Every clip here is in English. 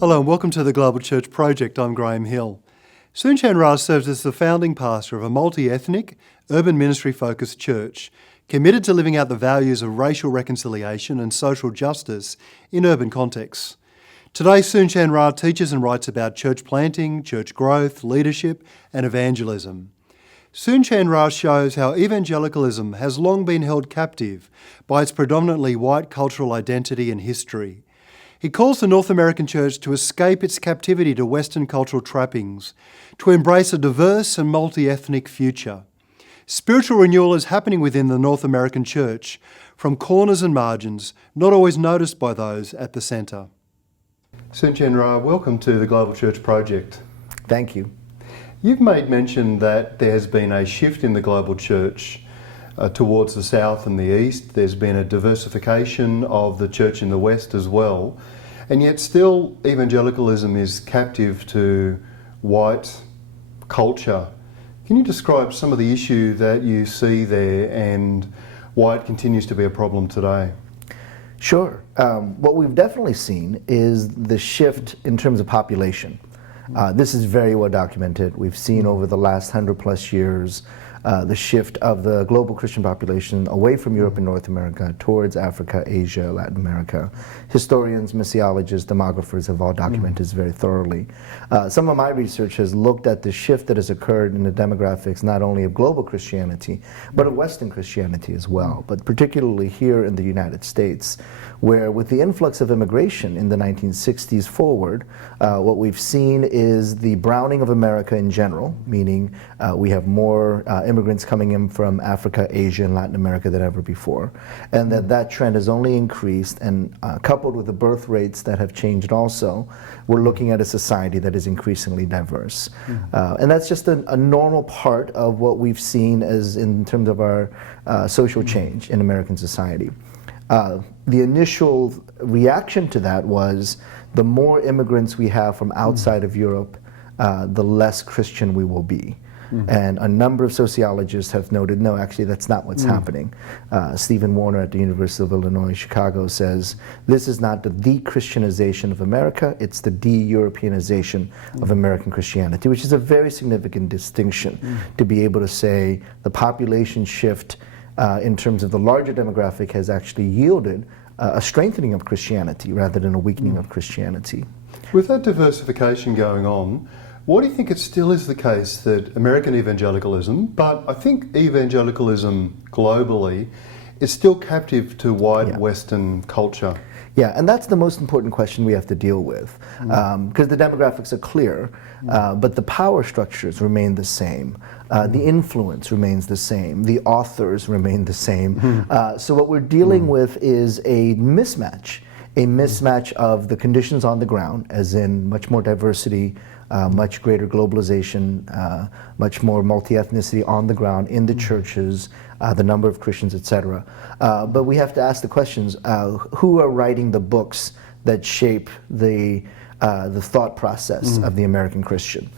Hello and welcome to the Global Church Project. I'm Graham Hill. Soong-Chan Rah serves as the founding pastor of a multi-ethnic, urban ministry-focused church committed to living out the values of racial reconciliation and social justice in urban contexts. Today, Soong-Chan Rah teaches and writes about church planting, church growth, leadership and evangelism. Soong-Chan Rah shows how evangelicalism has long been held captive by its predominantly white cultural identity and history. He calls the North American church to escape its captivity to Western cultural trappings, to embrace a diverse and multi-ethnic future. Spiritual renewal is happening within the North American church, from corners and margins, not always noticed by those at the centre. Soong-Chan Rah, welcome to the Global Church Project. Thank you. You've made mention that there has been a shift in the global church towards the south and the east. There's been a diversification of the church in the west as well, and yet still evangelicalism is captive to white culture. Can you describe some of the issue that you see there and why it continues to be a problem today? Sure. What we've definitely seen is the shift in terms of population. This is very well documented. We've seen over the last 100+ years the shift of the global Christian population away from Europe and North America towards Africa, Asia, Latin America. Historians, missiologists, demographers have all documented this very thoroughly. Some of my research has looked at the shift that has occurred in the demographics not only of global Christianity, but of Western Christianity as well, but particularly here in the United States, where with the influx of immigration in the 1960s forward, what we've seen is the browning of America in general, meaning we have more immigrants coming in from Africa, Asia, and Latin America than ever before, and that trend has only increased, and coupled with the birth rates that have changed also, we're looking at a society that is increasingly diverse. And that's just a normal part of what we've seen as in terms of our social change in American society. The initial reaction to that was the more immigrants we have from outside of Europe, the less Christian we will be. And a number of sociologists have noted, no, actually that's not what's happening. Stephen Warner at the University of Illinois, Chicago says, this is not the de-Christianization of America, it's the de-Europeanization of American Christianity, which is a very significant distinction to be able to say the population shift in terms of the larger demographic has actually yielded a strengthening of Christianity rather than a weakening of Christianity. With that diversification going on, why do you think it still is the case that American evangelicalism, but I think evangelicalism globally, is still captive to white Western culture? Yeah, and that's the most important question we have to deal with, because the demographics are clear, but the power structures remain the same. The influence remains the same. The authors remain the same. So what we're dealing with is a mismatch of the conditions on the ground, as in much more diversity, much greater globalization, much more multi-ethnicity on the ground in the churches, the number of Christians, etc. But we have to ask the questions, who are writing the books that shape the thought process of the American Christian?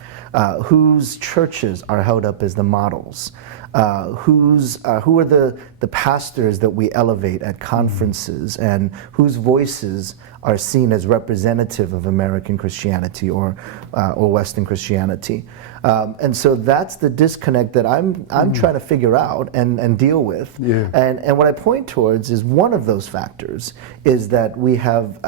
Whose churches are held up as the models? Who are the pastors that we elevate at conferences, and whose voices are seen as representative of American Christianity or Western Christianity? And so that's the disconnect that I'm trying to figure out and deal with. And what I point towards is one of those factors is that we have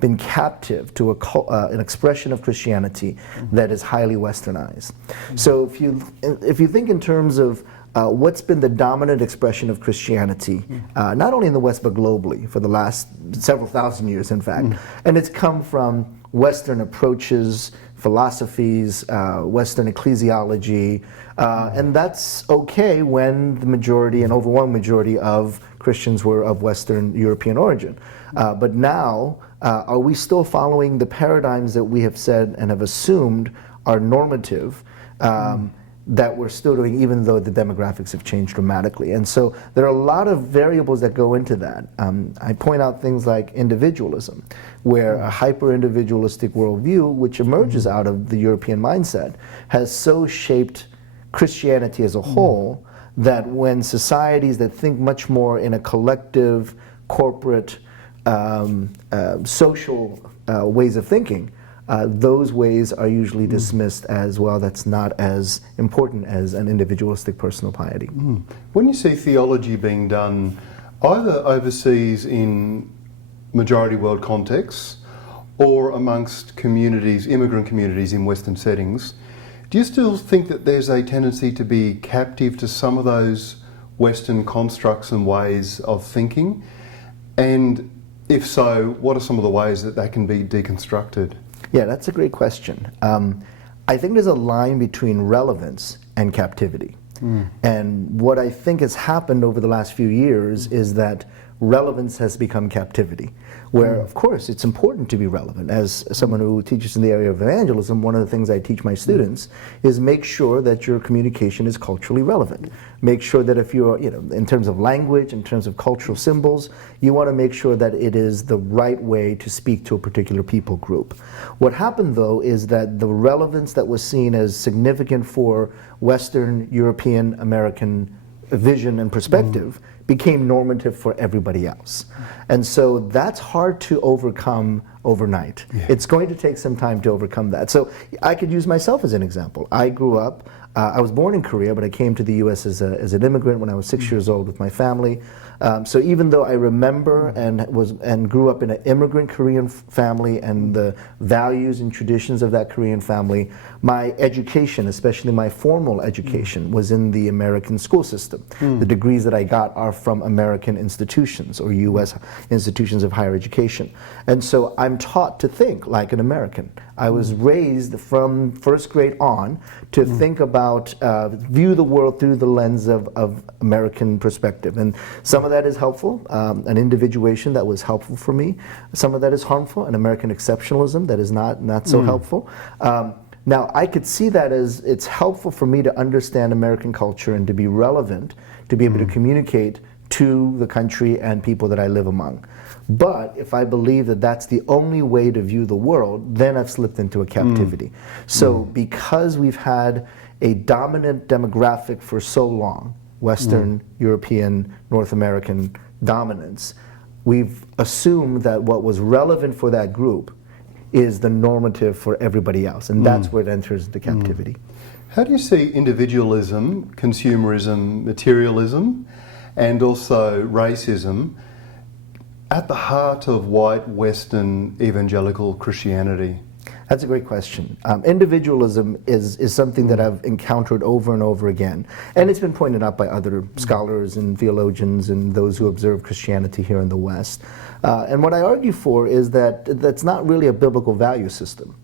been captive to an expression of Christianity that is highly westernized. So if you think in terms of what's been the dominant expression of Christianity, not only in the West but globally for the last several thousand years, in fact, and it's come from Western approaches, philosophies, Western ecclesiology, and that's okay when the majority, an overwhelming majority of Christians were of Western European origin. But now, are we still following the paradigms that we have said and have assumed are normative, that we're still doing even though the demographics have changed dramatically? And so there are a lot of variables that go into that. I point out things like individualism, where a hyper-individualistic worldview, which emerges out of the European mindset, has so shaped Christianity as a whole that when societies that think much more in a collective, corporate, social ways of thinking those ways are usually dismissed as, well, that's not as important as an individualistic personal piety. When you see theology being done either overseas in majority world contexts or amongst communities, immigrant communities in Western settings, do you still think that there's a tendency to be captive to some of those Western constructs and ways of thinking? And if so, what are some of the ways that that can be deconstructed? Yeah, that's a great question. I think there's a line between relevance and captivity. And what I think has happened over the last few years is that relevance has become captivity, where of course it's important to be relevant. As someone who teaches in the area of evangelism, one of the things I teach my students is make sure that your communication is culturally relevant. Make sure that if you're, in terms of language, in terms of cultural symbols, you want to make sure that it is the right way to speak to a particular people group. What happened though is that the relevance that was seen as significant for Western, European, American vision and perspective became normative for everybody else. And so that's hard to overcome overnight. It's going to take some time to overcome that. So I could use myself as an example. I grew up, I was born in Korea, but I came to the US as an immigrant when I was 6 years old with my family. So even though I remember and grew up in an immigrant Korean family and the values and traditions of that Korean family, my education, especially my formal education, was in the American school system. The degrees that I got are from American institutions or US institutions of higher education. And so I'm taught to think like an American. I was raised from first grade on to think about, view the world through the lens of American perspective. And some of that is helpful, an individuation that was helpful for me. Some of that is harmful, an American exceptionalism that is not so helpful. Now, I could see that as it's helpful for me to understand American culture and to be relevant, to be able to communicate to the country and people that I live among. But if I believe that that's the only way to view the world, then I've slipped into a captivity. So because we've had a dominant demographic for so long, Western, European, North American dominance, we've assumed that what was relevant for that group is the normative for everybody else, and that's where it enters into captivity. How do you see individualism, consumerism, materialism, and also racism at the heart of white Western evangelical Christianity? That's a great question. Individualism is something that I've encountered over and over again, and it's been pointed out by other scholars and theologians and those who observe Christianity here in the West. And what I argue for is that that's not really a biblical value system.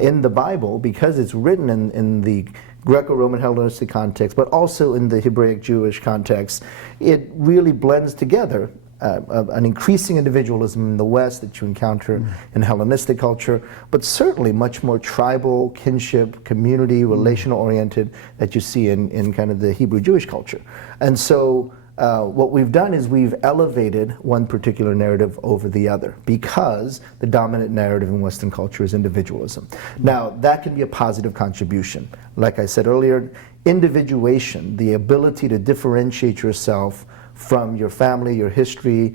In the Bible, because it's written in the Greco-Roman Hellenistic context, but also in the Hebraic Jewish context, it really blends together an increasing individualism in the West that you encounter in Hellenistic culture, but certainly much more tribal, kinship, community, relational oriented that you see in kind of the Hebrew Jewish culture. And so what we've done is we've elevated one particular narrative over the other because the dominant narrative in Western culture is individualism. Now, that can be a positive contribution. Like I said earlier, individuation, the ability to differentiate yourself from your family, your history,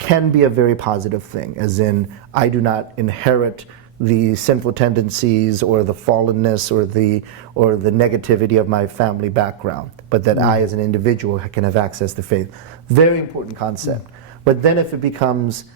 can be a very positive thing, as in, I do not inherit the sinful tendencies or the fallenness or the negativity of my family background, but that I as an individual can have access to faith. Very important concept. But then if it becomes,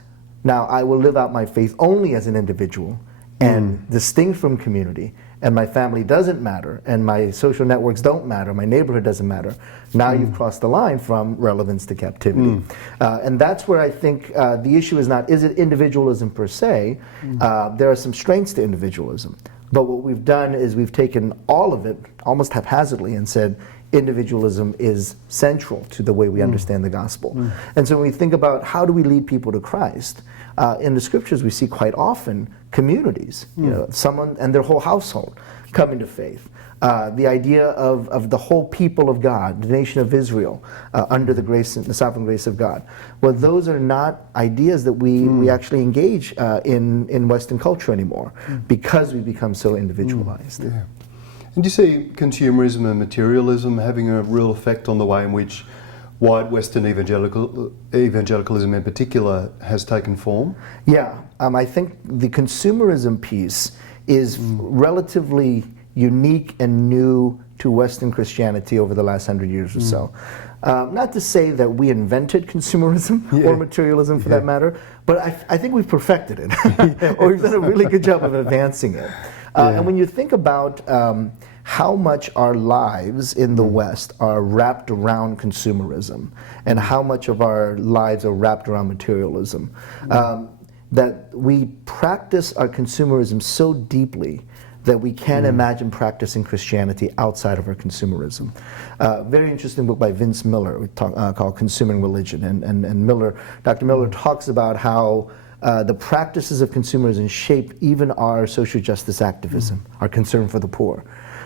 now I will live out my faith only as an individual and distinct from community, and my family doesn't matter, and my social networks don't matter, my neighborhood doesn't matter, now you've crossed the line from relevance to captivity. And that's where I think the issue is not, is it individualism per se? There are some strengths to individualism. But what we've done is we've taken all of it, almost haphazardly, and said individualism is central to the way we understand the gospel. And so when we think about how do we lead people to Christ, in the scriptures we see quite often communities, someone and their whole household coming to faith. The idea of the whole people of God, the nation of Israel, under the grace, the sovereign grace of God. Well, those are not ideas that we actually engage in Western culture anymore because we become so individualized. And do you see consumerism and materialism having a real effect on the way in which white Western evangelicalism in particular has taken form? Yeah, I think the consumerism piece is relatively unique and new to Western Christianity over the last 100 years or so. Not to say that we invented consumerism or materialism for that matter, but I think we've perfected it, or we've done a really good job of advancing it. And when you think about how much our lives in the West are wrapped around consumerism, and how much of our lives are wrapped around materialism, that we practice our consumerism so deeply that we can't imagine practicing Christianity outside of our consumerism. Very interesting book by Vince Miller called Consuming Religion. And Miller, Dr. Miller talks about how the practices of consumerism shape even our social justice activism, our concern for the poor.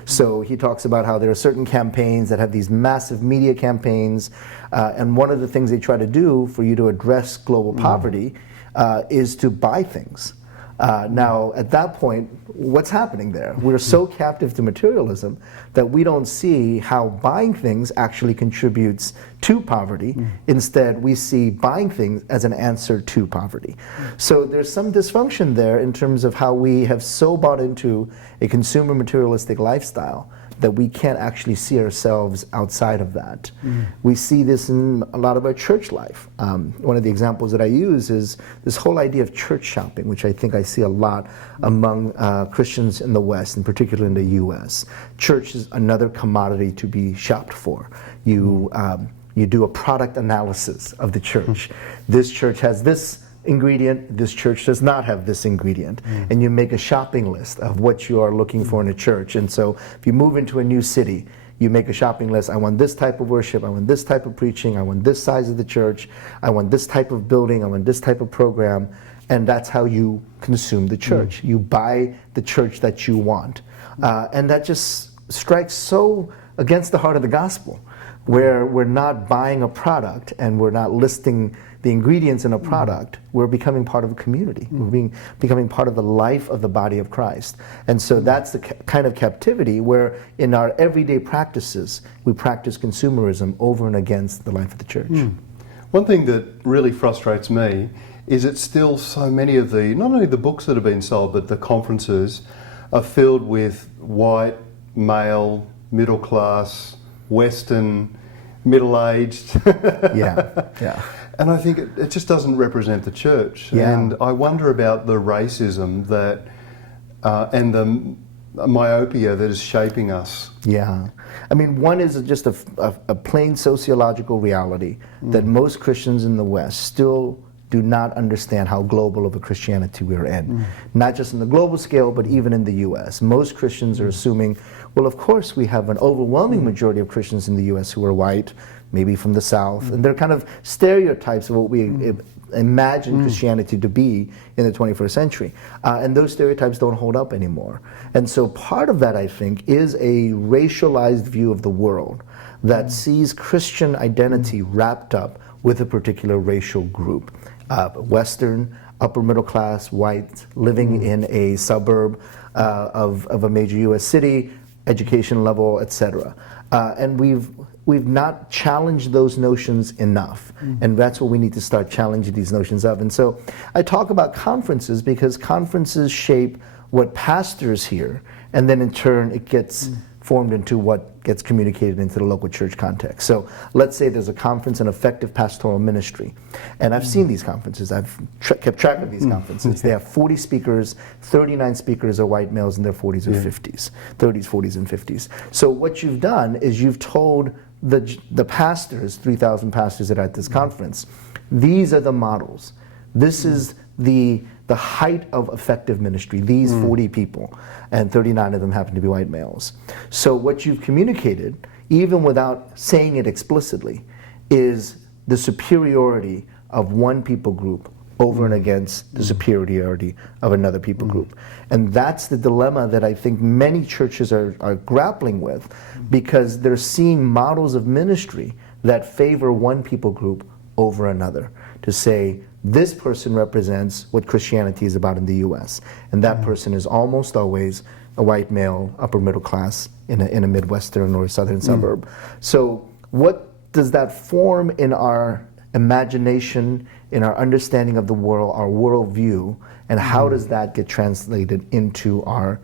So he talks about how there are certain campaigns that have these massive media campaigns, and one of the things they try to do for you to address global poverty is to buy things. Now, at that point, what's happening there? We're so captive to materialism that we don't see how buying things actually contributes to poverty. Instead, we see buying things as an answer to poverty. So there's some dysfunction there in terms of how we have so bought into a consumer materialistic lifestyle that we can't actually see ourselves outside of that. We see this in a lot of our church life. One of the examples that I use is this whole idea of church shopping, which I think I see a lot among Christians in the West, in particular in the US. Church is another commodity to be shopped for. You do a product analysis of the church. This church has this ingredient, this church does not have this ingredient. And you make a shopping list of what you are looking for in a church. And so if you move into a new city, you make a shopping list. I want this type of worship, I want this type of preaching, I want this size of the church, I want this type of building, I want this type of program. And that's how you consume the church. You buy the church that you want. And that just strikes so against the heart of the gospel, where we're not buying a product and we're not listing the ingredients in a product. We're becoming part of a community. We're becoming part of the life of the body of Christ. And so that's the kind of captivity where in our everyday practices, we practice consumerism over and against the life of the church. One thing that really frustrates me is that still so many of the, not only the books that have been sold, but the conferences are filled with white, male, middle class, Western, middle-aged. Yeah. And I think it just doesn't represent the church. Yeah. And I wonder about the racism that and the myopia that is shaping us. Yeah. I mean, one is just a plain sociological reality that most Christians in the West still do not understand how global of a Christianity we're in. Not just in the global scale, but even in the US. Most Christians are assuming, well, of course we have an overwhelming majority of Christians in the US who are white, maybe from the South, and they're kind of stereotypes of what we imagine Christianity to be in the 21st century. And those stereotypes don't hold up anymore. And so part of that, I think, is a racialized view of the world that sees Christian identity wrapped up with a particular racial group. Western, upper middle class, white, living in a suburb of a major US city, education level, etc. And we've not challenged those notions enough. And that's what we need to start challenging these notions of. And so I talk about conferences because conferences shape what pastors hear, and then in turn it gets formed into what gets communicated into the local church context. So let's say there's a conference on effective pastoral ministry. And I've seen these conferences. I've kept track of these conferences. They have 40 speakers, 39 speakers are white males in their 40s or 50s, 30s, 40s, and 50s. So what you've done is you've told the pastors, 3,000 pastors that are at this conference, these are the models. This is the height of effective ministry, these 40 people, and 39 of them happen to be white males. So what you've communicated, even without saying it explicitly, is the superiority of one people group over and against the superiority of another people group. And that's the dilemma that I think many churches are grappling with, because they're seeing models of ministry that favor one people group over another, to say, this person represents what Christianity is about in the US, and that person is almost always a white male, upper middle class in a Midwestern or Southern suburb. So what does that form in our imagination, in our understanding of the world, our worldview, and how does that get translated into our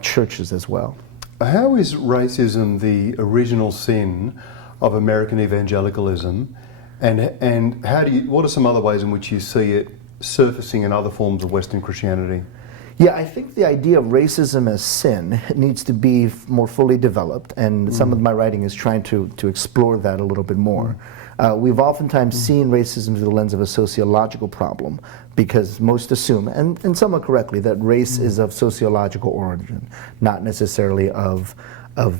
churches as well? How is racism the original sin of American evangelicalism, and what are some other ways in which you see it surfacing in other forms of Western Christianity? Yeah, I think the idea of racism as sin needs to be more fully developed, and some of my writing is trying to explore that a little bit more. We've oftentimes seen racism through the lens of a sociological problem, because most assume, and somewhat correctly, that race is of sociological origin, not necessarily of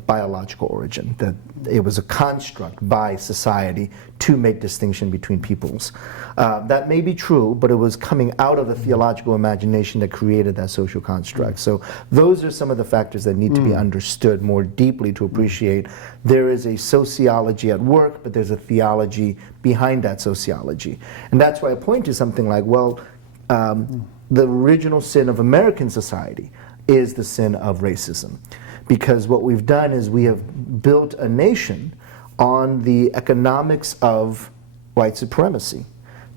biological origin, that it was a construct by society to make distinction between peoples. That may be true, but it was coming out of a theological imagination that created that social construct. So those are some of the factors that need to be understood more deeply to appreciate there is a sociology at work, but there's a theology behind that sociology. And that's why I point to something like, well, the original sin of American society is the sin of racism. Because what we've done is we have built a nation on the economics of white supremacy.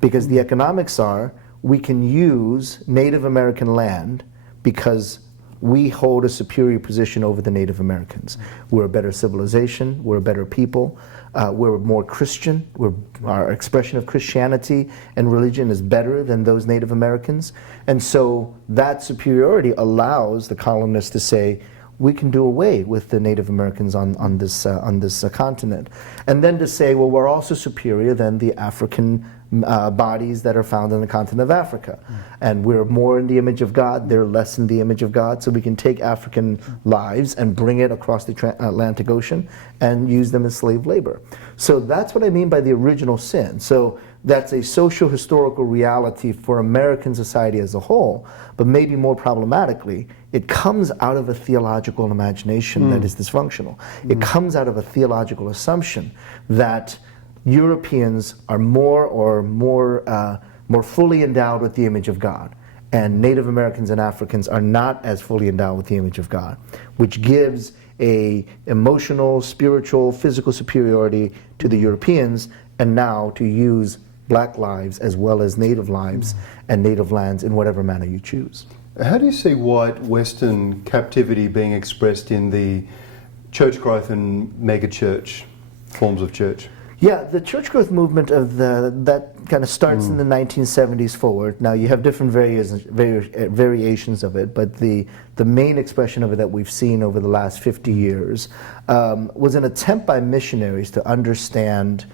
Because the economics are, we can use Native American land because we hold a superior position over the Native Americans. We're a better civilization, we're a better people, we're more Christian, our expression of Christianity and religion is better than those Native Americans. And so that superiority allows the colonists to say, we can do away with the Native Americans on this continent. And then to say, well, we're also superior than the African bodies that are found in the continent of Africa. And we're more in the image of God, they're less in the image of God, so we can take African lives and bring it across the Atlantic Ocean and use them as slave labor. So that's what I mean by the original sin. So that's a social historical reality for American society as a whole, but maybe more problematically, it comes out of a theological imagination that is dysfunctional. It comes out of a theological assumption that Europeans are more fully endowed with the image of God, and Native Americans and Africans are not as fully endowed with the image of God, which gives a emotional, spiritual, physical superiority to the Europeans, and now to use black lives as well as native lives and native lands in whatever manner you choose. How do you see white Western captivity being expressed in the church growth and megachurch forms of church? Yeah, the church growth movement of that kind of starts in the 1970s forward. Now you have different variations of it, but the main expression of it that we've seen over the last 50 years was an attempt by missionaries to understand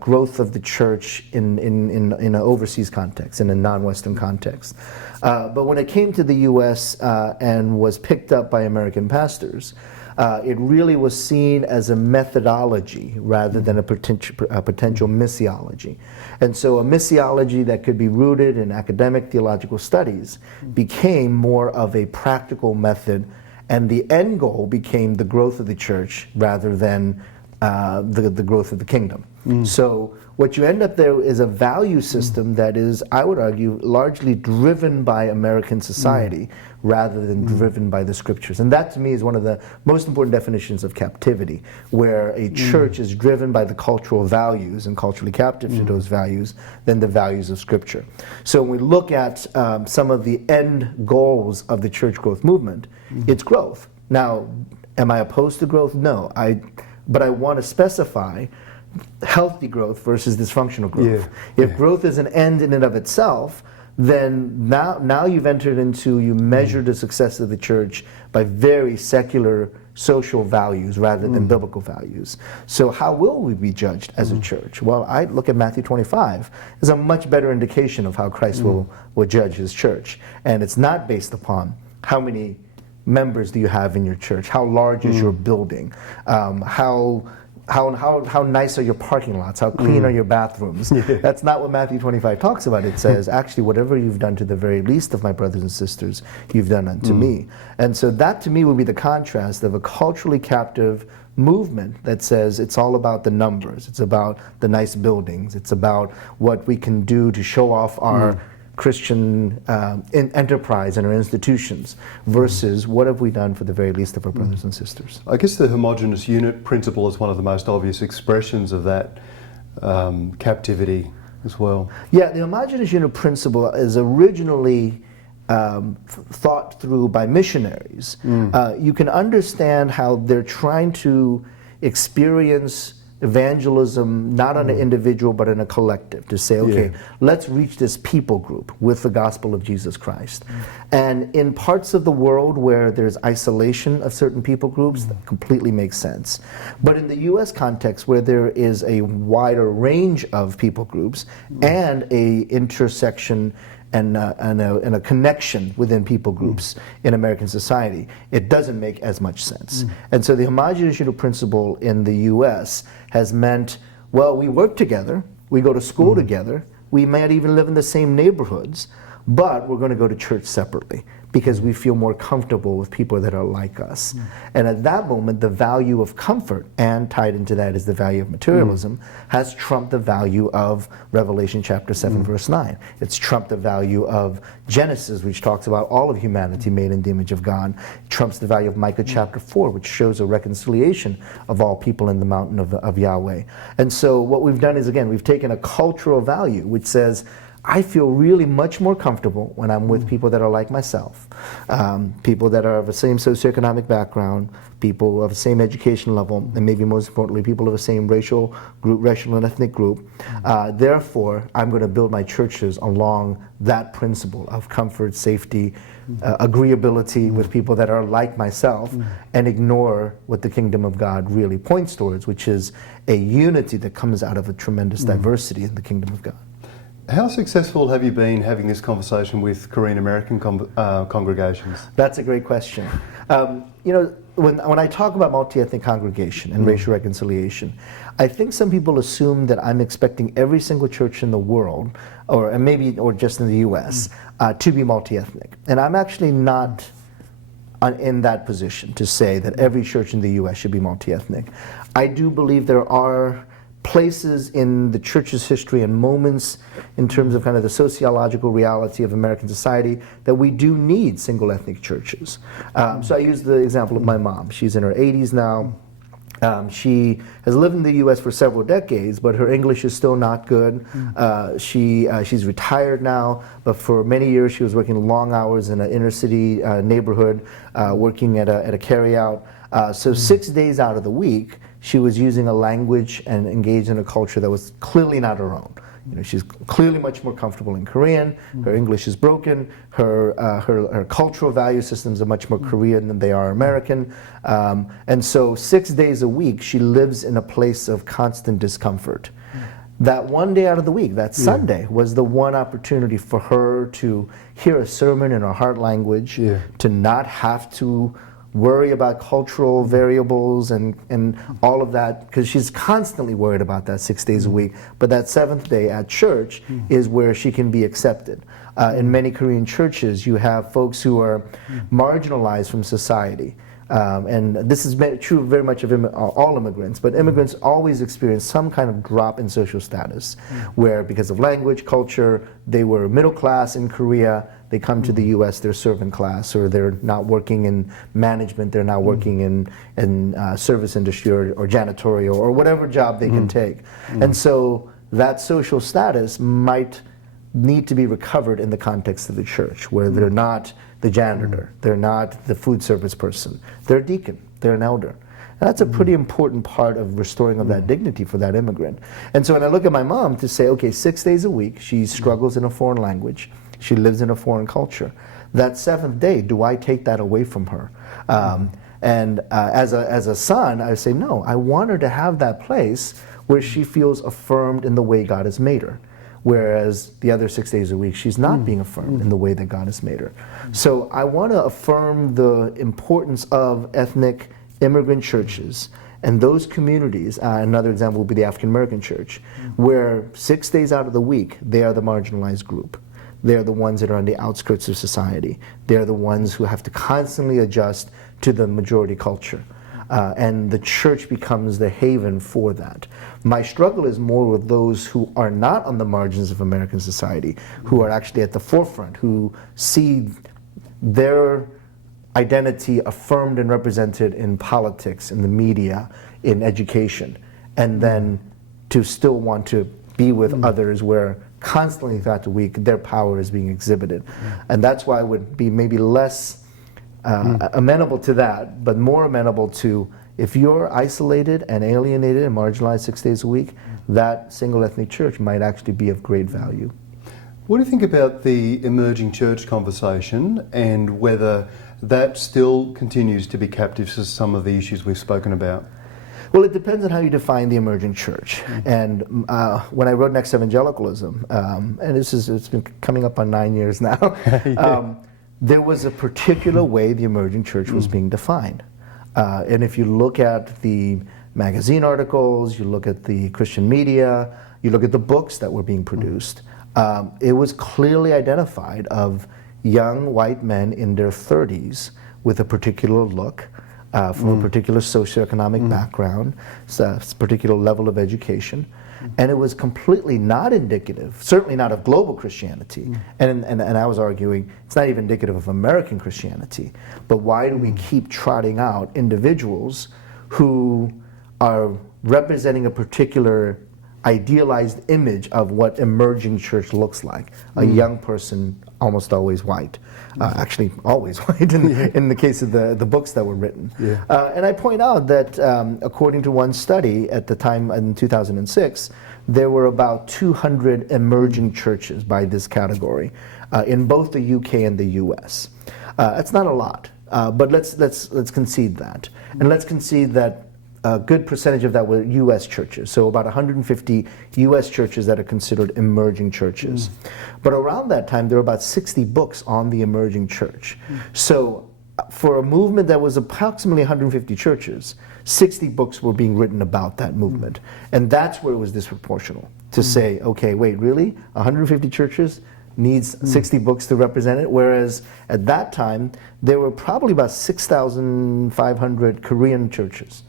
growth of the church in an overseas context, in a non-Western context. But when it came to the U.S. And was picked up by American pastors, it really was seen as a methodology rather than a potential missiology. And so a missiology that could be rooted in academic theological studies became more of a practical method, and the end goal became the growth of the church rather than the growth of the kingdom. So what you end up there is a value system that is, I would argue, largely driven by American society rather than driven by the scriptures. And that to me is one of the most important definitions of captivity, where a church is driven by the cultural values and culturally captive to those values than the values of scripture. So when we look at some of the end goals of the church growth movement, it's growth. Now, am I opposed to growth? No. But I want to specify healthy growth versus dysfunctional growth. If growth is an end in and of itself, then now you've entered into, you measure the success of the church by very secular social values rather than biblical values. So how will we be judged as a church? Well, I look at Matthew 25 as a much better indication of how Christ will judge his church. And it's not based upon how many members do you have in your church, how large is your building, how nice are your parking lots, how clean are your bathrooms. That's not what Matthew 25 talks about. It says, actually, whatever you've done to the very least of my brothers and sisters, you've done unto me. And so that to me would be the contrast of a culturally captive movement that says it's all about the numbers, it's about the nice buildings, it's about what we can do to show off our Christian enterprise and our institutions versus what have we done for the very least of our brothers and sisters. I guess the homogeneous unit principle is one of the most obvious expressions of that captivity as well. Yeah, the homogeneous unit principle is originally thought through by missionaries. You can understand how they're trying to experience evangelism not on an individual but in a collective, to say, okay, let's reach this people group with the gospel of Jesus Christ. And in parts of the world where there's isolation of certain people groups, that completely makes sense. But in the US context, where there is a wider range of people groups and a intersection and a connection within people groups in American society, it doesn't make as much sense. And so the homogeneous unit principle in the US has meant, well, we work together, we go to school together, we might even live in the same neighborhoods, but we're going to go to church separately because we feel more comfortable with people that are like us. And at that moment, the value of comfort, and tied into that is the value of materialism, has trumped the value of Revelation chapter 7, verse 9. It's trumped the value of Genesis, which talks about all of humanity made in the image of God. It trumps the value of Micah chapter 4, which shows a reconciliation of all people in the mountain of Yahweh. And so what we've done is, again, we've taken a cultural value, which says, I feel really much more comfortable when I'm with people that are like myself, people that are of the same socioeconomic background, people of the same education level, and maybe most importantly, people of the same racial and ethnic group. Therefore, I'm going to build my churches along that principle of comfort, safety, agreeability with people that are like myself, and ignore what the kingdom of God really points towards, which is a unity that comes out of a tremendous diversity in the kingdom of God. How successful have you been having this conversation with Korean American congregations? That's a great question. You know, when I talk about multi-ethnic congregation and racial reconciliation, I think some people assume that I'm expecting every single church in the world, or just in the U.S., to be multi-ethnic. And I'm actually not in that position to say that every church in the U.S. should be multi-ethnic. I do believe there are places in the church's history and moments in terms of kind of the sociological reality of American society that we do need single ethnic churches. So I use the example of my mom. She's in her 80s now. She has lived in the U.S. for several decades, but her English is still not good. She's retired now, but for many years she was working long hours in an inner city neighborhood, working at a carryout. So 6 days out of the week, she was using a language and engaged in a culture that was clearly not her own. You know, she's clearly much more comfortable in Korean. Her English is broken. Her cultural value systems are much more Korean than they are American. And so 6 days a week, she lives in a place of constant discomfort. That one day out of the week, that Sunday, was the one opportunity for her to hear a sermon in her heart language, to not have to worry about cultural variables and all of that, because she's constantly worried about that 6 days a week. But that seventh day at church is where she can be accepted. In many Korean churches, you have folks who are marginalized from society. And this is true very much of all immigrants, but immigrants always experience some kind of drop in social status, where because of language, culture, they were middle class in Korea, they come to the U.S., they're servant class, or they're not working in management, they're not working in service industry or janitorial, or whatever job they can take. And so that social status might need to be recovered in the context of the church, where they're not the janitor, they're not the food service person, they're a deacon, they're an elder. And that's a pretty important part of restoring of that dignity for that immigrant. And so when I look at my mom to say, okay, 6 days a week, she struggles in a foreign language, she lives in a foreign culture. That seventh day, do I take that away from her? As a son, I say, no, I want her to have that place where she feels affirmed in the way God has made her. Whereas the other 6 days a week, she's not being affirmed in the way that God has made her. So I want to affirm the importance of ethnic immigrant churches and those communities. Another example would be the African American church, where 6 days out of the week, they are the marginalized group. They're the ones that are on the outskirts of society. They're the ones who have to constantly adjust to the majority culture. and the church becomes the haven for that. My struggle is more with those who are not on the margins of American society, who are actually at the forefront, who see their identity affirmed and represented in politics, in the media, in education, and then to still want to be with others where constantly throughout the week their power is being exhibited. And that's why I would be maybe less amenable to that, but more amenable to, if you're isolated and alienated and marginalized 6 days a week, that single ethnic church might actually be of great value. What do you think about the emerging church conversation and whether that still continues to be captive to some of the issues we've spoken about? Well, it depends on how you define the emerging church. And when I wrote Next Evangelicalism, and it's been coming up on 9 years now, there was a particular way the emerging church was being defined. And if you look at the magazine articles, you look at the Christian media, you look at the books that were being produced, it was clearly identified of young white men in their 30s with a particular look, from a particular socioeconomic background, a particular level of education. And it was completely not indicative, certainly not of global Christianity. And I was arguing it's not even indicative of American Christianity. But why do we keep trotting out individuals who are representing a particular idealized image of what emerging church looks like? A young person, almost always white. Actually, always white in the case of the books that were written. And I point out that according to one study at the time in 2006, there were about 200 emerging churches by this category in both the UK and the US. That's not a lot, but let's concede that. And let's concede that a good percentage of that were U.S. churches, so about 150 U.S. churches that are considered emerging churches. But around that time, there were about 60 books on the emerging church. So for a movement that was approximately 150 churches, 60 books were being written about that movement. And that's where it was disproportional, to say, okay, wait, really? 150 churches needs 60 books to represent it, whereas at that time, there were probably about 6,500 Korean churches.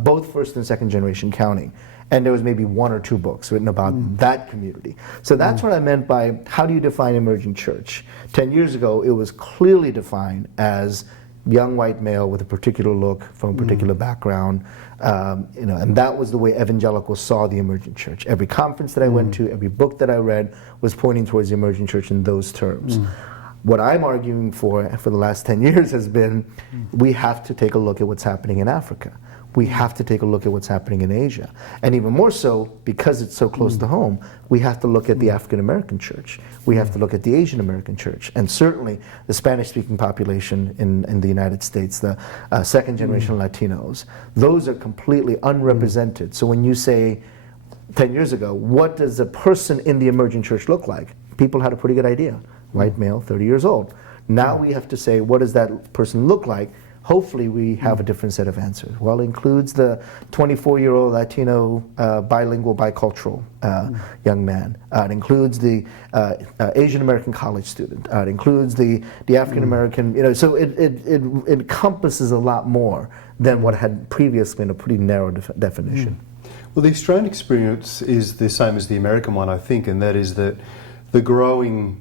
Both first and second generation counting. And there was maybe 1 or 2 books written about that community. So that's what I meant by how do you define emerging church? 10 years ago, it was clearly defined as young white male with a particular look from a particular background. And that was the way evangelicals saw the emerging church. Every conference that I went to, every book that I read was pointing towards the emerging church in those terms. What I'm arguing for the last 10 years has been we have to take a look at what's happening in Africa. We have to take a look at what's happening in Asia. And even more so, because it's so close to home, we have to look at the African American church. We have to look at the Asian American church. And certainly the Spanish-speaking population in the United States, the second generation Latinos, those are completely unrepresented. So when you say 10 years ago, what does a person in the emerging church look like? People had a pretty good idea. White male, 30 years old. Now we have to say, what does that person look like? Hopefully we have a different set of answers. Well, it includes the 24-year-old Latino bilingual, bicultural young man. It includes the Asian American college student. It includes the African American, so it encompasses a lot more than what had previously been a pretty narrow definition. Well, the Australian experience is the same as the American one, I think, and that is that the growing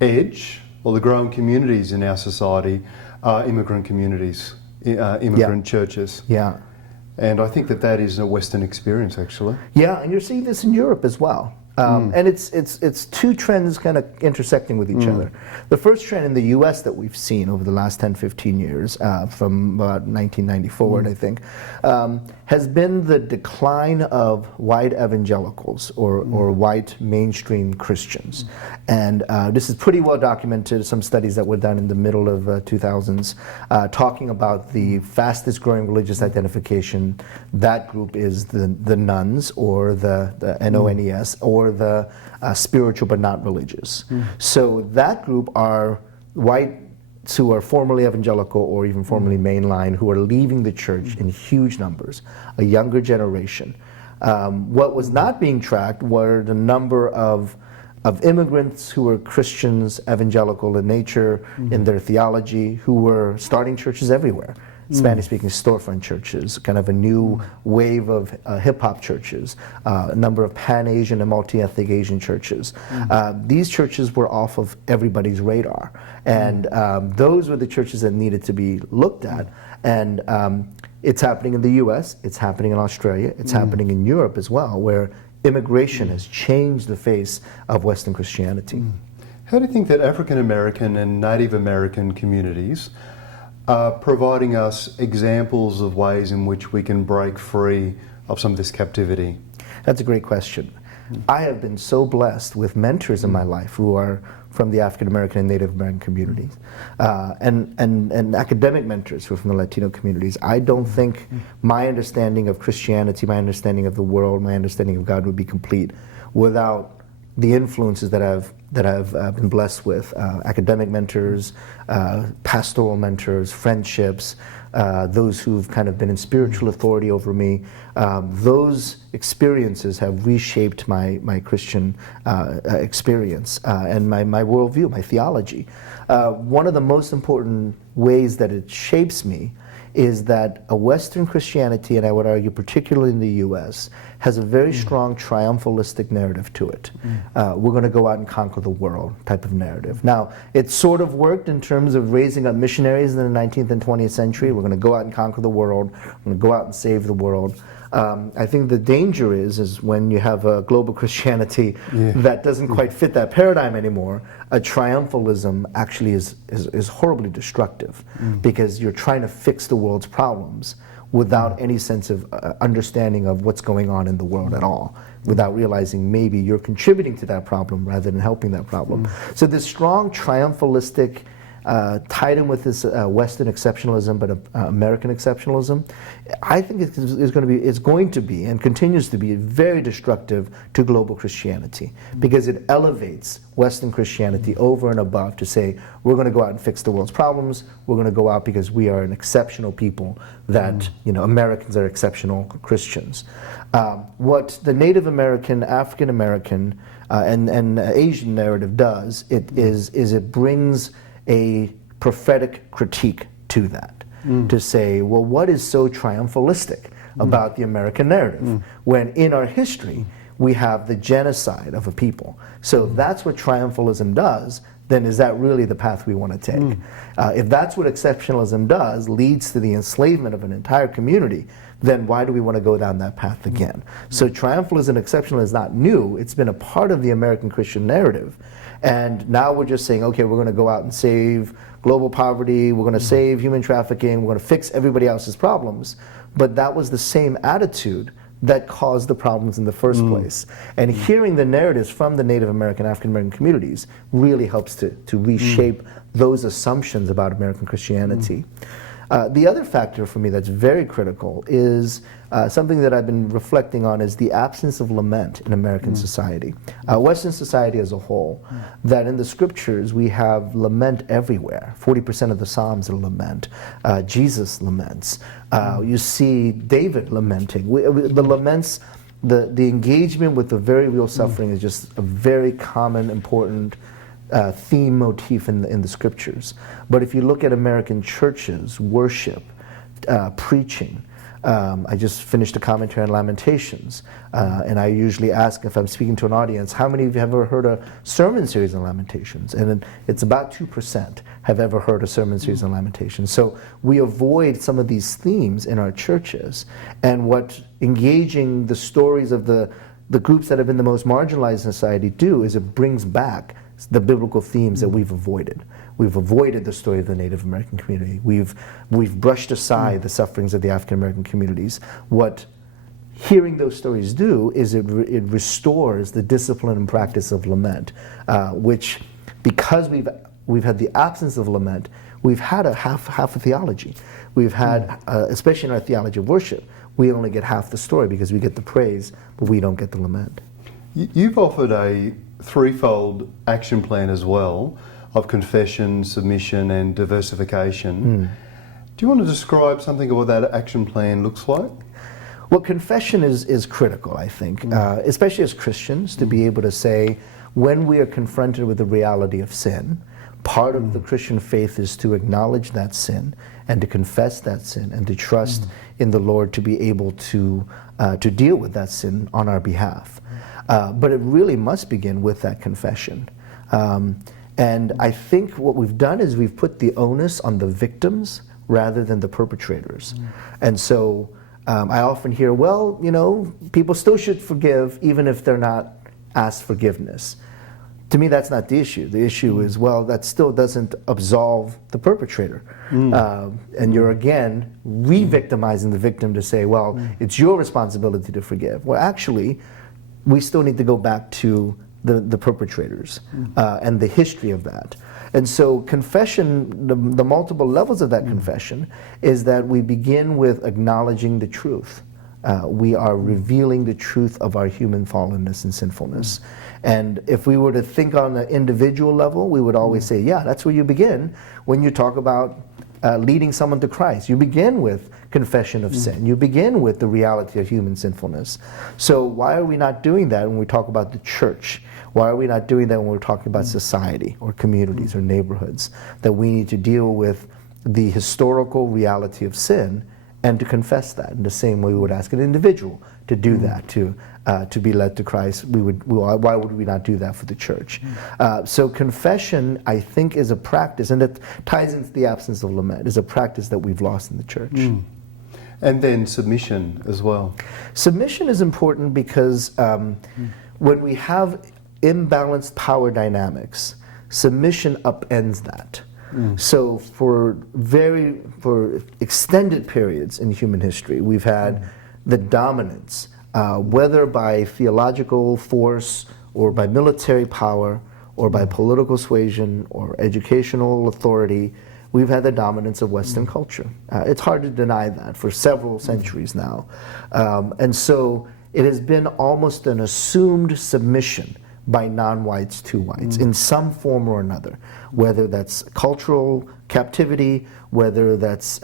edge, or the growing communities in our society, are immigrant communities, immigrant churches. Yeah. And I think that is a Western experience, actually. Yeah, and you're seeing this in Europe as well. And it's two trends kind of intersecting with each other. The first trend in the U.S. that we've seen over the last 10, 15 years, from about 1990 forward, I think, has been the decline of white evangelicals or white mainstream Christians. And this is pretty well documented, some studies that were done in the middle of 2000s, talking about the fastest growing religious identification. That group is the nuns, or the NONES, or the spiritual but not religious. So that group are white who are formerly evangelical or even formerly mainline, who are leaving the church in huge numbers, a younger generation. What was not being tracked were the number of immigrants who were Christians, evangelical in nature, in their theology, who were starting churches everywhere. Spanish-speaking storefront churches, kind of a new wave of hip-hop churches, a number of Pan-Asian and multi-ethnic Asian churches. These churches were off of everybody's radar, and those were the churches that needed to be looked at. And it's happening in the U.S., it's happening in Australia, it's happening in Europe as well, where immigration has changed the face of Western Christianity. How do you think that African American and Native American communities are providing us examples of ways in which we can break free of some of this captivity? That's a great question. I have been so blessed with mentors in my life who are from the African American and Native American communities, and academic mentors who are from the Latino communities. I don't think my understanding of Christianity, my understanding of the world, my understanding of God would be complete without the influences that I've been blessed with, academic mentors, pastoral mentors, friendships, those who've kind of been in spiritual authority over me. Those experiences have reshaped my Christian experience and my worldview, my theology. One of the most important ways that it shapes me is that a Western Christianity, and I would argue particularly in the U.S., has a very strong triumphalistic narrative to it. We're going to go out and conquer the world type of narrative. Now, it sort of worked in terms of raising up missionaries in the 19th and 20th century. We're going to go out and conquer the world. We're going to go out and save the world. I think the danger is when you have a global Christianity that doesn't quite fit that paradigm anymore. A triumphalism actually is horribly destructive because you're trying to fix the world's problems without any sense of understanding of what's going on in the world at all, without realizing maybe you're contributing to that problem rather than helping that problem. So this strong triumphalistic tied in with this Western exceptionalism, but American exceptionalism, I think is going to be and continues to be very destructive to global Christianity because it elevates Western Christianity over and above to say we're going to go out and fix the world's problems. We're going to go out because we are an exceptional people. That Americans are exceptional Christians. What the Native American, African American, and Asian narrative does it brings a prophetic critique to that, to say, well, what is so triumphalistic about the American narrative when in our history we have the genocide of a people? So if that's what triumphalism does, then is that really the path we want to take? If that's what exceptionalism does, leads to the enslavement of an entire community, then why do we want to go down that path again? So triumphalism and exceptionalism is not new. It's been a part of the American Christian narrative. And now we're just saying, okay, we're going to go out and save global poverty, we're going to save human trafficking, we're going to fix everybody else's problems. But that was the same attitude that caused the problems in the first place. And hearing the narratives from the Native American, African American communities really helps to reshape those assumptions about American Christianity. The other factor for me that's very critical is something that I've been reflecting on is the absence of lament in American society. Western society as a whole, that in the scriptures we have lament everywhere. 40% of the Psalms are lament. Jesus laments. You see David lamenting. The laments, the engagement with the very real suffering is just a very common, important theme motif in the scriptures. But if you look at American churches, worship, preaching, I just finished a commentary on Lamentations, and I usually ask if I'm speaking to an audience, how many of you have ever heard a sermon series on Lamentations? And it's about 2% have ever heard a sermon series on Lamentations. So we avoid some of these themes in our churches, and what engaging the stories of the groups that have been the most marginalized in society do is it brings back the biblical themes that we've avoided. We've avoided the story of the Native American community. We've brushed aside the sufferings of the African American communities. What hearing those stories do is it restores the discipline and practice of lament, which, because we've had the absence of lament, we've had a half a theology. We've had, especially in our theology of worship, we only get half the story because we get the praise, but we don't get the lament. You've offered a threefold action plan as well of confession, submission and diversification. Do you want to describe something of what that action plan looks like? Well, confession is critical, I think, especially as Christians, to be able to say when we are confronted with the reality of sin, Part of the Christian faith is to acknowledge that sin and to confess that sin and to trust in the Lord to be able to deal with that sin on our behalf. But it really must begin with that confession. And I think what we've done is we've put the onus on the victims rather than the perpetrators. And so I often hear, well, you know, people still should forgive even if they're not asked forgiveness. To me, that's not the issue. The issue is, well, that still doesn't absolve the perpetrator. And you're again re-victimizing the victim to say, well, it's your responsibility to forgive. Well, actually, we still need to go back to the perpetrators and the history of that. And so confession, the multiple levels of that confession is that we begin with acknowledging the truth. We are revealing the truth of our human fallenness and sinfulness. And if we were to think on an individual level, we would always say, yeah, that's where you begin when you talk about leading someone to Christ. You begin with confession of sin. You begin with the reality of human sinfulness. So why are we not doing that when we talk about the church? Why are we not doing that when we're talking about society or communities or neighborhoods? That we need to deal with the historical reality of sin and to confess that in the same way we would ask an individual to do that, to be led to Christ. Why would we not do that for the church? So confession, I think, is a practice, and it ties into the absence of lament, is a practice that we've lost in the church. And then submission as well. Submission is important because when we have imbalanced power dynamics, submission upends that. So for extended periods in human history, we've had the dominance, whether by theological force or by military power or by political suasion or educational authority. We've had the dominance of Western culture. It's hard to deny that for several centuries now. And so it has been almost an assumed submission by non-whites to whites in some form or another, whether that's cultural captivity, whether that's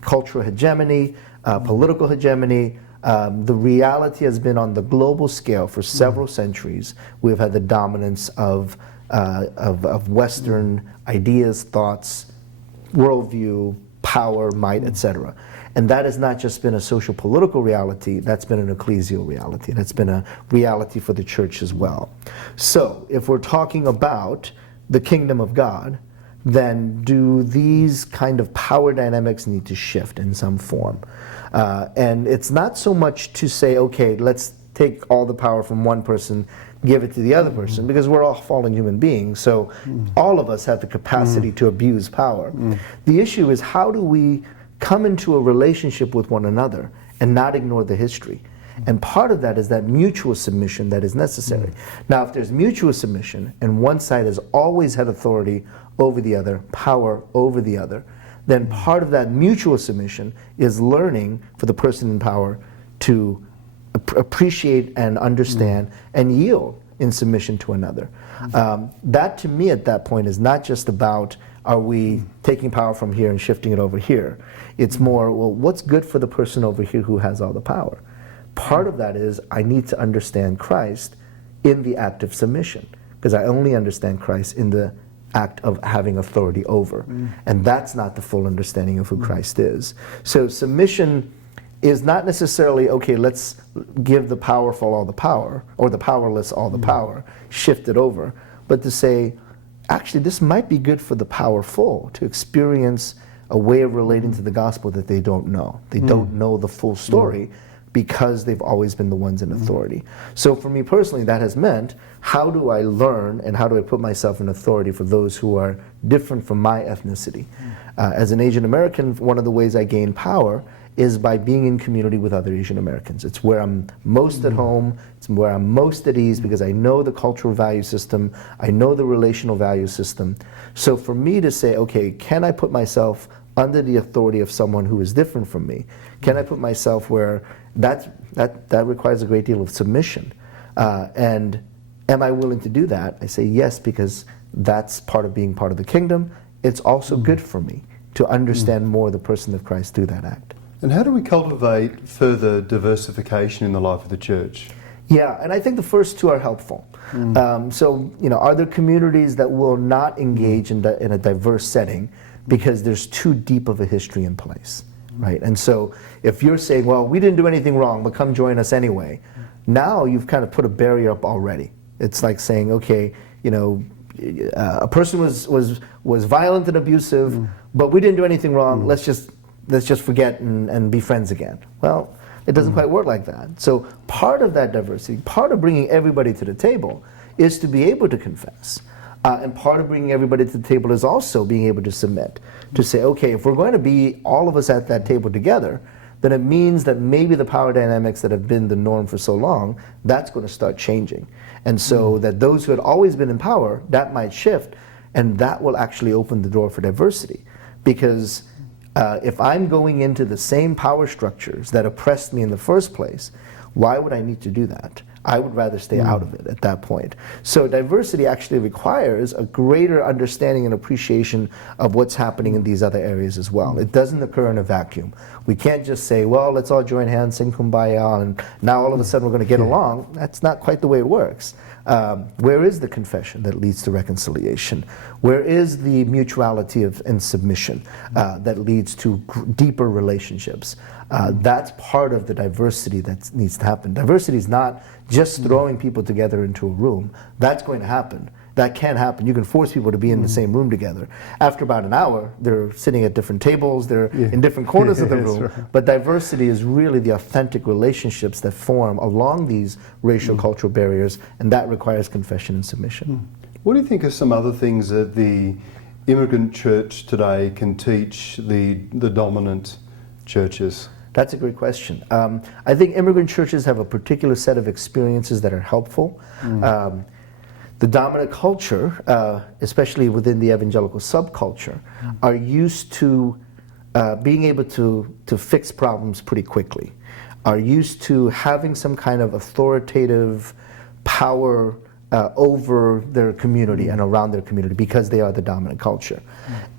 cultural hegemony, political hegemony. The reality has been on the global scale for several centuries. We've had the dominance of Western ideas, thoughts, worldview, power, might, etc. And that has not just been a social political reality, that's been an ecclesial reality. That's been a reality for the church as well. So if we're talking about the kingdom of God, then do these kind of power dynamics need to shift in some form? And it's not so much to say, okay, let's take all the power from one person, give it to the other person, because we're all fallen human beings, so all of us have the capacity to abuse power. The issue is, how do we come into a relationship with one another and not ignore the history? And part of that is that mutual submission that is necessary. Now, if there's mutual submission and one side has always had authority over the other, power over the other, then part of that mutual submission is learning for the person in power to appreciate and understand and yield in submission to another. That, to me, at that point is not just about, are we taking power from here and shifting it over here? It's more, well, what's good for the person over here who has all the power? Part of that is, I need to understand Christ in the act of submission, because I only understand Christ in the act of having authority over. And that's not the full understanding of who Christ is. So submission is not necessarily, okay, let's give the powerful all the power, or the powerless all the power, shift it over, but to say, actually, this might be good for the powerful to experience a way of relating to the gospel that they don't know. They don't know the full story because they've always been the ones in authority. So for me personally, that has meant, how do I learn and how do I put myself in authority for those who are different from my ethnicity? As an Asian American, one of the ways I gain power is by being in community with other Asian Americans. It's where I'm most at home, it's where I'm most at ease, because I know the cultural value system, I know the relational value system. So for me to say, okay, can I put myself under the authority of someone who is different from me? Can I put myself where that requires a great deal of submission? And am I willing to do that? I say yes, because that's part of being part of the kingdom. It's also good for me to understand more the person of Christ through that act. And how do we cultivate further diversification in the life of the church? Yeah, and I think the first two are helpful. So, are there communities that will not engage in a diverse setting because there's too deep of a history in place, right? And so if you're saying, well, we didn't do anything wrong, but come join us anyway, now you've kind of put a barrier up already. It's like saying, okay, a person was violent and abusive, but we didn't do anything wrong. Let's just forget and be friends again. Well, it doesn't quite work like that. So part of that diversity, part of bringing everybody to the table, is to be able to confess. And part of bringing everybody to the table is also being able to submit, to say, okay, if we're going to be all of us at that table together, then it means that maybe the power dynamics that have been the norm for so long, that's going to start changing. And so that those who had always been in power, that might shift, and that will actually open the door for diversity. Because if I'm going into the same power structures that oppressed me in the first place, why would I need to do that? I would rather stay out of it at that point. So diversity actually requires a greater understanding and appreciation of what's happening in these other areas as well. It doesn't occur in a vacuum. We can't just say, well, let's all join hands, sing Kumbaya, and now all of a sudden we're going to get along. That's not quite the way it works. Where is the confession that leads to reconciliation? Where is the mutuality and submission that leads to deeper relationships? That's part of the diversity that needs to happen. Diversity is not just throwing people together into a room. That's going to happen. That can happen. You can force people to be in the same room together. After about an hour, they're sitting at different tables, they're in different corners of the room. Right. But diversity is really the authentic relationships that form along these racial cultural barriers, and that requires confession and submission. What do you think are some other things that the immigrant church today can teach the dominant churches? That's a great question. I think immigrant churches have a particular set of experiences that are helpful. The dominant culture, especially within the evangelical subculture, are used to being able to fix problems pretty quickly, are used to having some kind of authoritative power over their community and around their community because they are the dominant culture.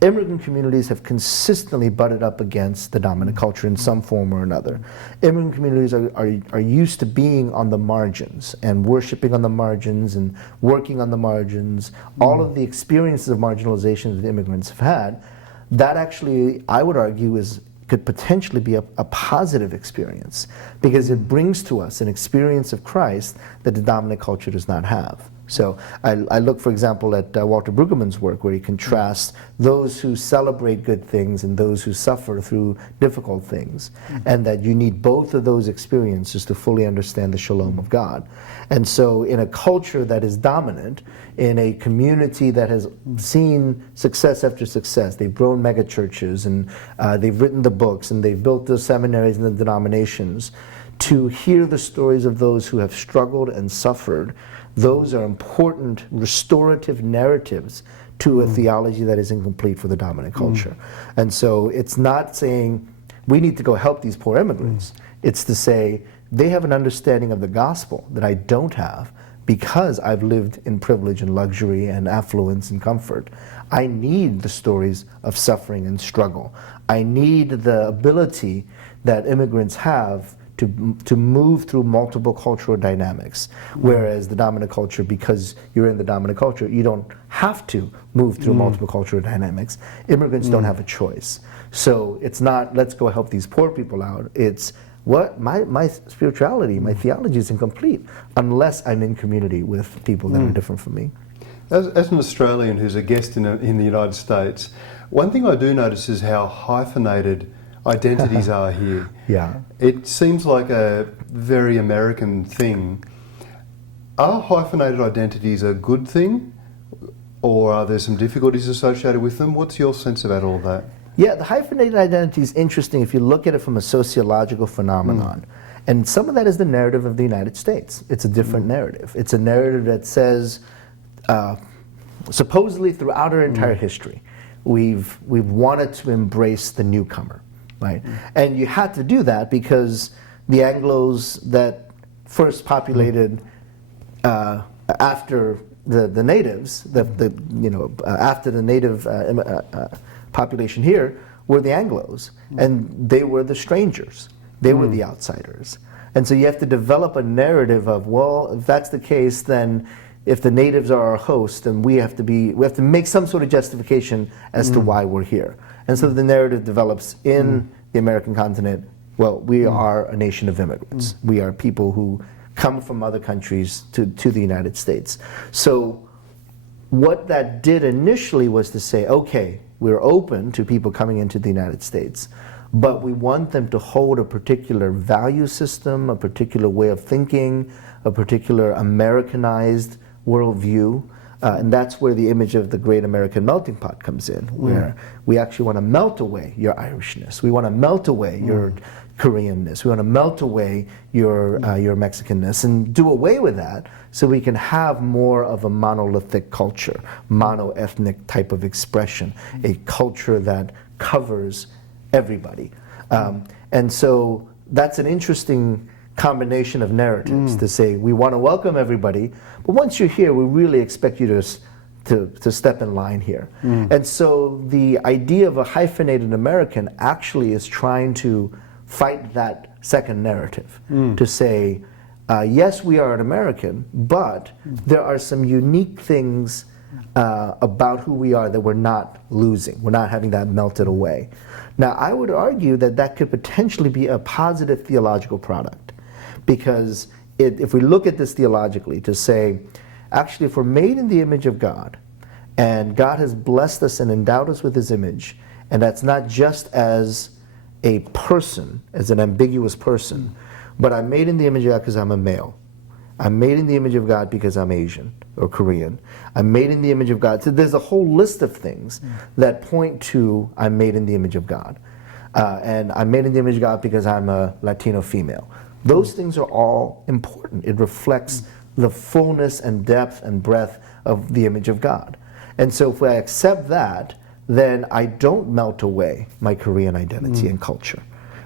Immigrant communities have consistently butted up against the dominant culture in some form or another. Immigrant communities are used to being on the margins and worshiping on the margins and working on the margins. All of the experiences of marginalization that immigrants have had, that actually, I would argue, could potentially be a positive experience because it brings to us an experience of Christ that the dominant culture does not have. So I look, for example, at Walter Brueggemann's work where he contrasts those who celebrate good things and those who suffer through difficult things, and that you need both of those experiences to fully understand the shalom of God. And so in a culture that is dominant, in a community that has seen success after success, they've grown mega churches and they've written the books and they've built the seminaries and the denominations, to hear the stories of those who have struggled and suffered, those are important restorative narratives to a theology that is incomplete for the dominant culture. And so it's not saying we need to go help these poor immigrants. It's to say they have an understanding of the gospel that I don't have because I've lived in privilege and luxury and affluence and comfort. I need the stories of suffering and struggle. I need the ability that immigrants have to move through multiple cultural dynamics, whereas the dominant culture, because you're in the dominant culture, you don't have to move through multiple cultural dynamics. Immigrants don't have a choice. So it's not, let's go help these poor people out. It's, what my spirituality, my theology is incomplete unless I'm in community with people that are different from me. As an Australian who's a guest in the United States, one thing I do notice is how hyphenated identities are here. Yeah. It seems like a very American thing. Are hyphenated identities a good thing, or are there some difficulties associated with them? What's your sense about all that? Yeah, the hyphenated identity is interesting if you look at it from a sociological phenomenon. And some of that is the narrative of the United States. It's a different narrative. It's a narrative that says, supposedly throughout our entire history, we've wanted to embrace the newcomer. Right, and you had to do that because the Anglos that first populated after the natives, after the native population here, were the Anglos, and they were the strangers. They were the outsiders. And so you have to develop a narrative of, well, if that's the case, then if the natives are our host, then we have to make some sort of justification as to why we're here. And so the narrative develops in the American continent. Well, we are a nation of immigrants. We are people who come from other countries to the United States. So what that did initially was to say, okay, we're open to people coming into the United States, but we want them to hold a particular value system, a particular way of thinking, a particular Americanized worldview. And that's where the image of the great American melting pot comes in, where we actually want to melt away your Irishness. We want to melt away your Koreanness. We want to melt away your Mexicanness and do away with that so we can have more of a monolithic culture, monoethnic type of expression, a culture that covers everybody. And so that's an interesting combination of narratives to say we want to welcome everybody, but once you're here, we really expect you to step in line here. And so the idea of a hyphenated American actually is trying to fight that second narrative, to say, yes, we are an American, but there are some unique things about who we are that we're not losing. We're not having that melted away. Now, I would argue that that could potentially be a positive theological product, because if we look at this theologically to say, actually, if we're made in the image of God, and God has blessed us and endowed us with His image, and that's not just as a person, as an ambiguous person, but I'm made in the image of God because I'm a male. I'm made in the image of God because I'm Asian or Korean. I'm made in the image of God. So there's a whole list of things that point to I'm made in the image of God. And I'm made in the image of God because I'm a Latino female. Those things are all important. It reflects the fullness and depth and breadth of the image of God. And so if I accept that, then I don't melt away my Korean identity and culture.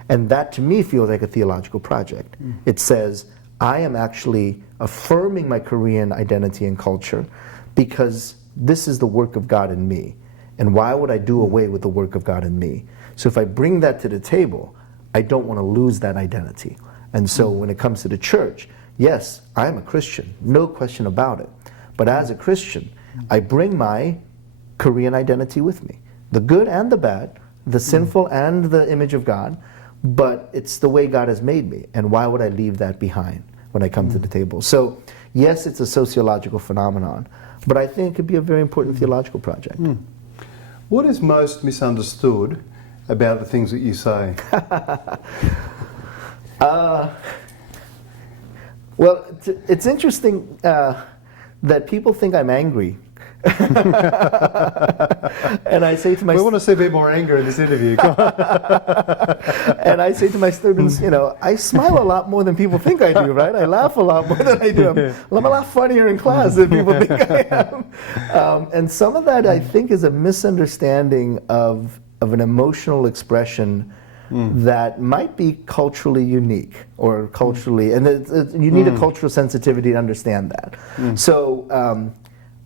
And that to me feels like a theological project. It says, I am actually affirming my Korean identity and culture because this is the work of God in me. And why would I do away with the work of God in me? So if I bring that to the table, I don't want to lose that identity. And so when it comes to the church, yes, I am a Christian, no question about it. But as a Christian, I bring my Korean identity with me. The good and the bad, the sinful and the image of God, but it's the way God has made me. And why would I leave that behind when I come to the table? So yes, it's a sociological phenomenon, but I think it could be a very important theological project. What is most misunderstood about the things that you say? Well, it's interesting that people think I'm angry. And I say to my we want to see a bit more anger in this interview. And I say to my students, you know, I smile a lot more than people think I do, right? I laugh a lot more than I do. I'm a lot funnier in class than people think I am. And some of that, I think, is a misunderstanding of an emotional expression that might be culturally unique or culturally, and you need a cultural sensitivity to understand that. So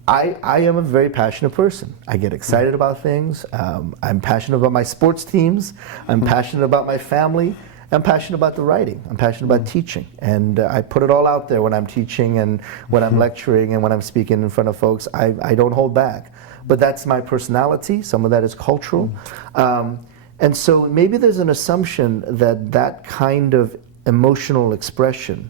I am a very passionate person. I get excited about things. I'm passionate about my sports teams. I'm passionate about my family. I'm passionate about the writing. I'm passionate about teaching. And I put it all out there when I'm teaching and when I'm lecturing and when I'm speaking in front of folks. I don't hold back. But that's my personality. Some of that is cultural. And so maybe there's an assumption that that kind of emotional expression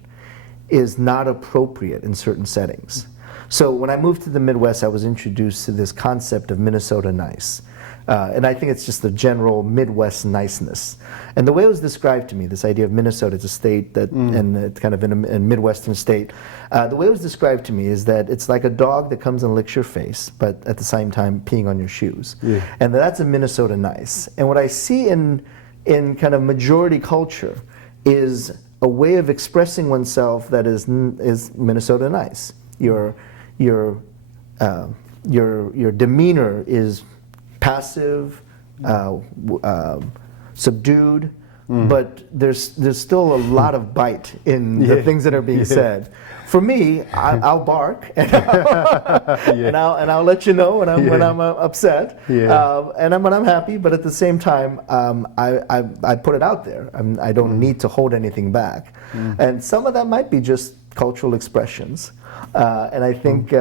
is not appropriate in certain settings. So when I moved to the Midwest, I was introduced to this concept of Minnesota nice. And I think it's just the general Midwest niceness. And the way it was described to me, this idea of Minnesota, it's a state that, and it's kind of in a Midwestern state, the way it was described to me is that it's like a dog that comes and licks your face, but at the same time peeing on your shoes. And that's a Minnesota nice. And what I see in kind of majority culture is a way of expressing oneself that is Minnesota nice. Your demeanor is passive, subdued, but there's still a lot of bite in the things that are being said. For me, I'll bark and I'll let you know when I'm upset, and when I'm happy. But at the same time, I put it out there. I don't need to hold anything back, and some of that might be just cultural expressions, and I think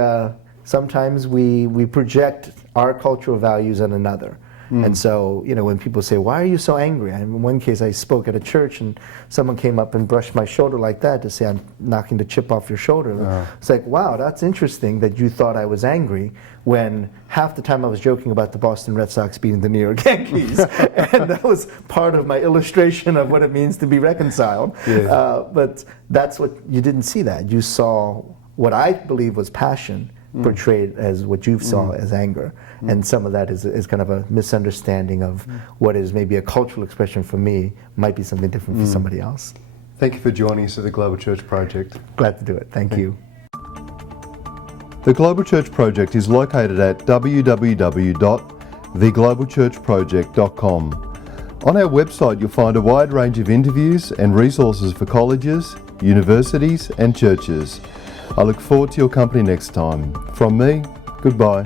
sometimes we project our cultural values on another. And so, when people say, "Why are you so angry?" In one case, I spoke at a church, and someone came up and brushed my shoulder like that to say, "I'm knocking the chip off your shoulder." It's like, wow, that's interesting that you thought I was angry, when half the time I was joking about the Boston Red Sox beating the New York Yankees. And that was part of my illustration of what it means to be reconciled. But that's what, you didn't see that. You saw what I believe was passion portrayed as what you saw as anger. And some of that is kind of a misunderstanding of what is maybe a cultural expression for me might be something different for somebody else. Thank you for joining us at the Global Church Project. Glad to do it. Thank you. The Global Church Project is located at www.theglobalchurchproject.com. On our website you'll find a wide range of interviews and resources for colleges, universities and churches. I look forward to your company next time. From me, goodbye.